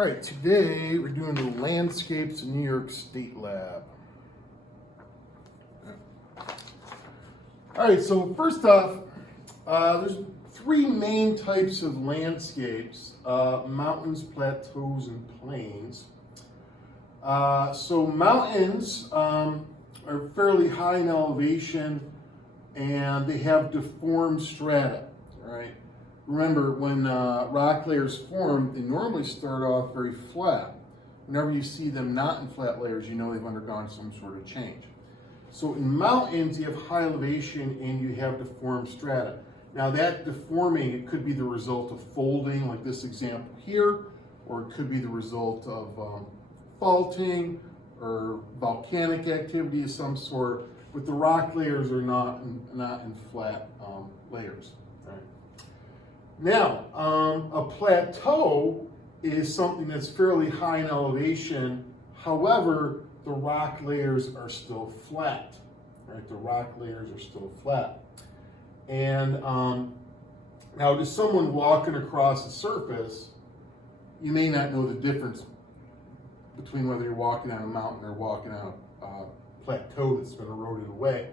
All right, today we're doing the landscapes in New York State Lab. All right, so first off, there's three main types of landscapes, mountains, plateaus, and plains. So mountains are fairly high in elevation and they have deformed strata, all right? Remember, when rock layers form, they normally start off very flat. Whenever you see them not in flat layers, you know they've undergone some sort of change. So in mountains, you have high elevation and you have deformed strata. Now that deforming, it could be the result of folding, like this example here, or it could be the result of faulting or volcanic activity of some sort, but the rock layers are not in flat layers. Right? Now, a plateau is something that's fairly high in elevation. However, the rock layers are still flat. Right? The rock layers are still flat. And now, to someone walking across the surface, you may not know the difference between whether you're walking on a mountain or walking on a plateau that's been eroded away.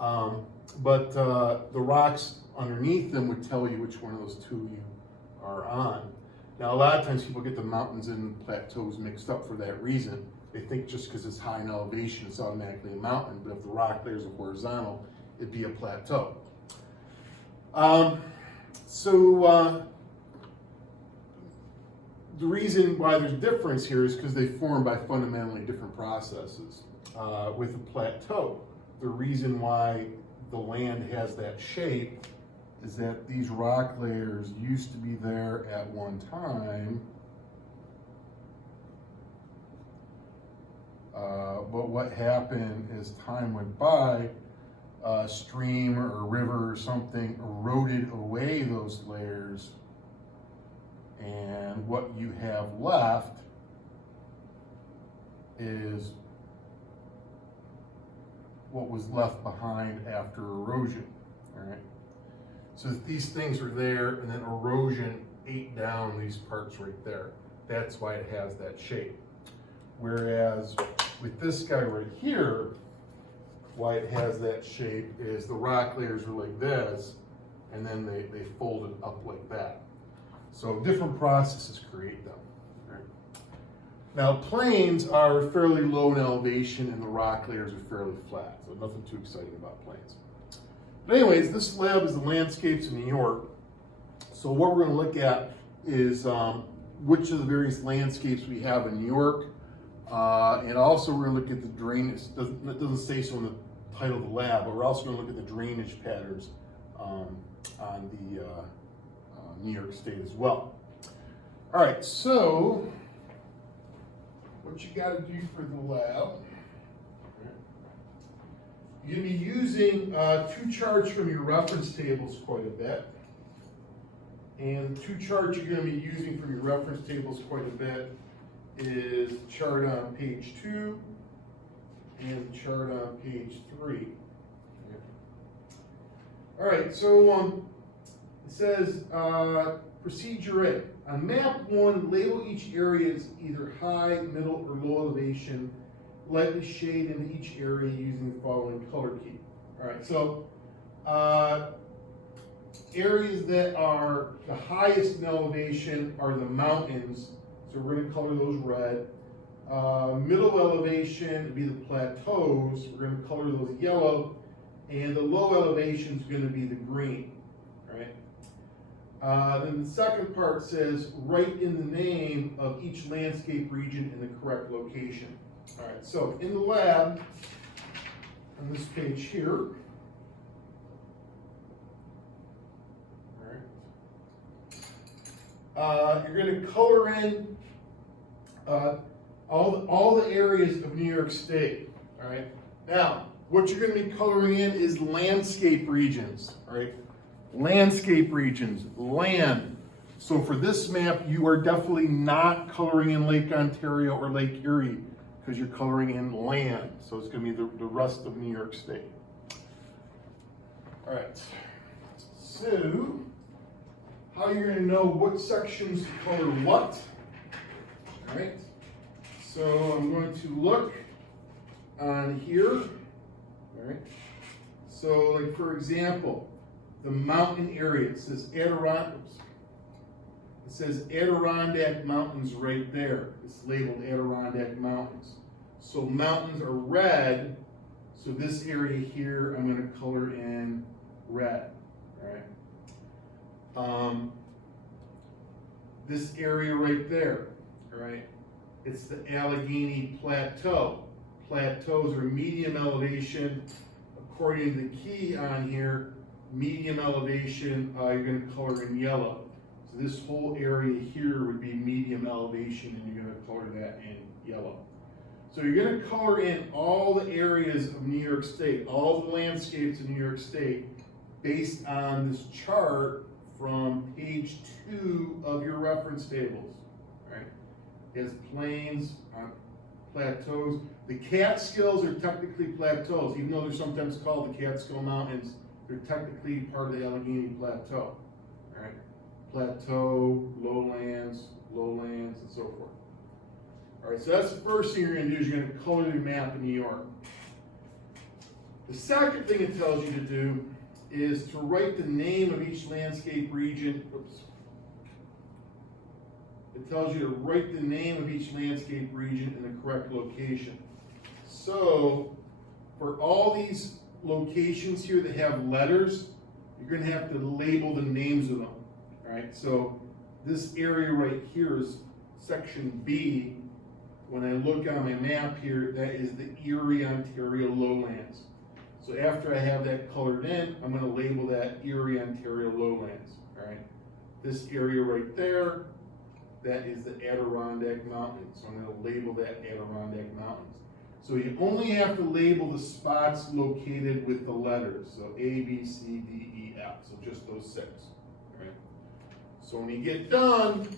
But the rocks underneath them would tell you which one of those two you are on. Now, a lot of times people get the mountains and plateaus mixed up for that reason. They think just because it's high in elevation, it's automatically a mountain, but if the rock layers are horizontal, it'd be a plateau. The reason why there's a difference here is because they form by fundamentally different processes. With a plateau, the reason why the land has that shape is that these rock layers used to be there at one time, but what happened as time went by, a stream or a river or something eroded away those layers, and what you have left is what was left behind after erosion, all right? So these things are there, and then erosion ate down these parts right there. That's why it has that shape. Whereas with this guy right here, why it has that shape is the rock layers are like this, and then they folded up like that. So different processes create them. Right? Now plains are fairly low in elevation and the rock layers are fairly flat, so nothing too exciting about plains. But anyways, this lab is the landscapes in New York. So what we're going to look at is which of the various landscapes we have in New York, and also we're going to look at the drainage. It doesn't say so in the title of the lab, but we're also going to look at the drainage patterns on the New York State as well. All right, so what you got to do for the lab, you're going to be using two charts from your reference tables quite a bit. And the two charts you're going to be using from your reference tables quite a bit is the chart on page 2 and the chart on page 3. All right, so it says, procedure A. On map 1, label each area as either high, middle, or low elevation. Lightly shade into each area using the following color key. All right, so areas that are the highest in elevation are the mountains, so we're going to color those red. Middle elevation would be the plateaus, we're going to color those yellow, and the low elevation is going to be the green. Right? Then the second part says write in the name of each landscape region in the correct location. All right, so in the lab, on this page here, you're going to color in all the areas of New York State. All right. Now, what you're going to be coloring in is landscape regions. All right. Landscape regions, land. So for this map, you are definitely not coloring in Lake Ontario or Lake Erie because you're coloring in land. So it's going to be the rest of New York State. All right. So how you're going to know what sections to color what All right. So I'm going to look on here. All right. So, like for example, the mountain area, it says Adirondack Mountains right there. It's labeled Adirondack Mountains. So mountains are red. So this area here, I'm going to color in red. All right. This area right there. All right. It's the Allegheny Plateau. Plateaus are medium elevation. According to the key on here, medium elevation, you're going to color in yellow. So this whole area here would be medium elevation, and you're going to color that in yellow. So you're going to color in all the areas of New York State, all the landscapes in New York State, based on this chart from page 2 of your reference tables. Right? It has plains, plateaus. The Catskills are technically plateaus, even though they're sometimes called the Catskill Mountains. They're technically part of the Allegheny Plateau. All right? Plateau, lowlands, and so forth. All right, so that's the first thing you're going to do is you're going to color your map of New York. The second thing it tells you to do is to write the name of each landscape region. Oops. It tells you to write the name of each landscape region in the correct location. So, for all these locations here that have letters, you're going to have to label the names of them. All right, so this area right here is section B. When I look on my map here, that is the Erie, Ontario lowlands. So after I have that colored in, I'm going to label that Erie, Ontario lowlands. All right, this area right there, that is the Adirondack Mountains. So I'm going to label that Adirondack Mountains. So you only have to label the spots located with the letters. So A, B, C, D, E, F. So just those 6. All right. So when you get done,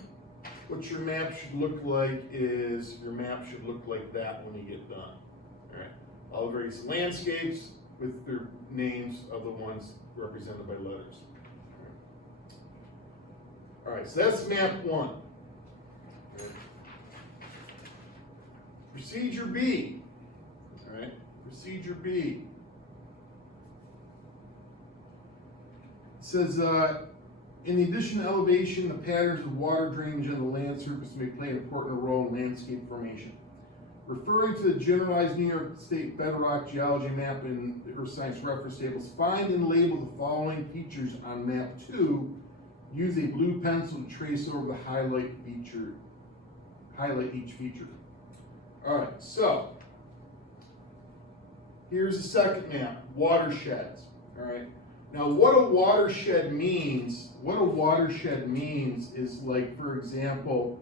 what your map should look like is your map should look like that when you get done. All right. All the various landscapes with their names of the ones represented by letters. All right, so that's map 1. Procedure B. All right, procedure B. It says, in the addition to elevation, the patterns of water drainage on the land surface may play an important role in landscape formation. Referring to the generalized New York State bedrock geology map in the Earth Science reference tables, find and label the following features on map 2. Use a blue pencil to trace over the highlight each feature. All right, so here's the second map, watersheds. All right, now what a watershed means is, like, for example,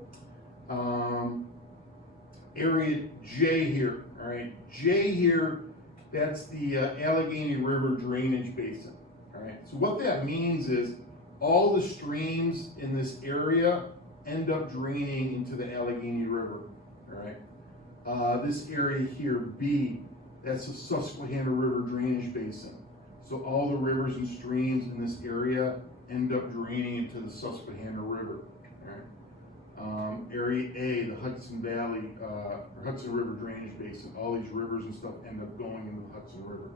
area J here. All right, J here, that's the Allegheny River drainage basin. All right, so what that means is all the streams in this area end up draining into the Allegheny River. All right. This area here, B, that's the Susquehanna River drainage basin. So all the rivers and streams in this area end up draining into the Susquehanna River. All right. Area A, the Hudson Valley, or Hudson River drainage basin. All these rivers and stuff end up going into the Hudson River.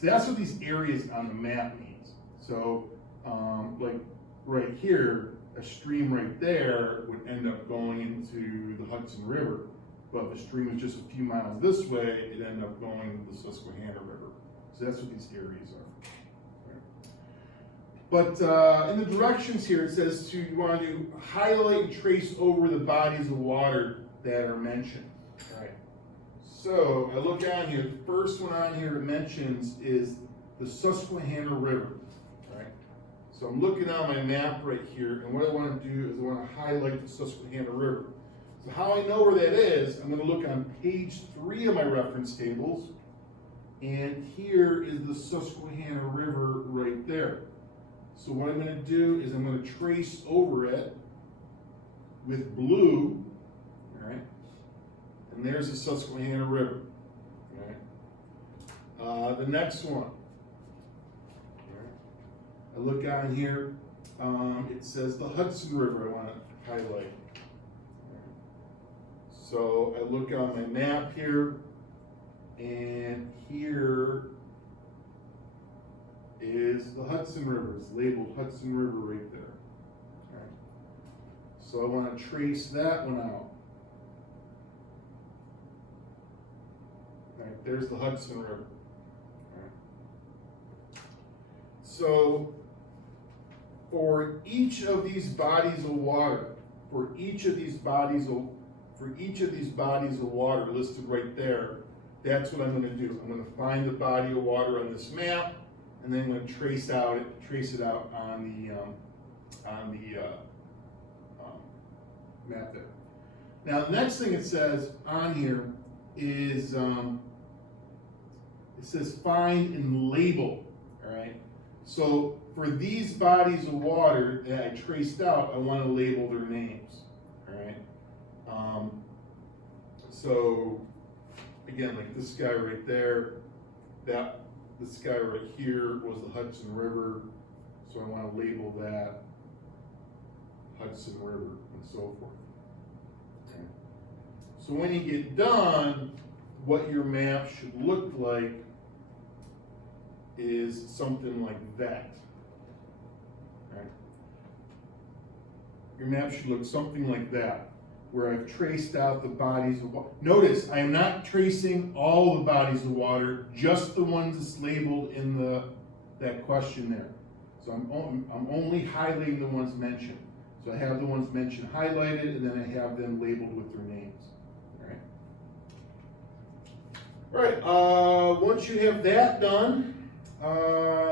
So that's what these areas on the map means. So, like right here, a stream right there would end up going into the Hudson River. But if the stream is just a few miles this way, it ended up going into the Susquehanna River. So that's what these areas are. Right. But in the directions here, it says you want to highlight and trace over the bodies of water that are mentioned. All right. So I look on here. The first one on here it mentions is the Susquehanna River. All right. So I'm looking on my map right here, and what I want to do is I want to highlight the Susquehanna River. So how I know where that is, I'm going to look on page 3 of my reference tables, and here is the Susquehanna River right there. So what I'm going to do is I'm going to trace over it with blue, all right, and there's the Susquehanna River. All right. The next one, all right. I look on here, it says the Hudson River I want to highlight. So I look on my map here, and here is the Hudson River. It's labeled Hudson River right there. All right. So I want to trace that one out. All right, there's the Hudson River. All right. So for each of these bodies of water, for each of these bodies of water listed right there, that's what I'm going to do. I'm going to find the body of water on this map, and then I'm going to trace it out on the map there. Now, the next thing it says on here is it says find and label. All right. So for these bodies of water that I traced out, I want to label their names. All right. So again, like this guy right there, this guy right here was the Hudson River, so I want to label that Hudson River and so forth. Okay. So when you get done, what your map should look like is something like that. Right? Your map should look something like that, where I've traced out the bodies of water. Notice, I am not tracing all the bodies of water, just the ones that's labeled in that question there. So I'm only highlighting the ones mentioned. So I have the ones mentioned highlighted, and then I have them labeled with their names. All right, once you have that done,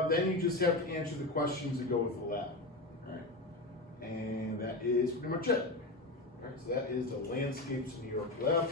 then you just have to answer the questions that go with the lab. All right, and that is pretty much it. All right, so that is the Landscapes New York lab.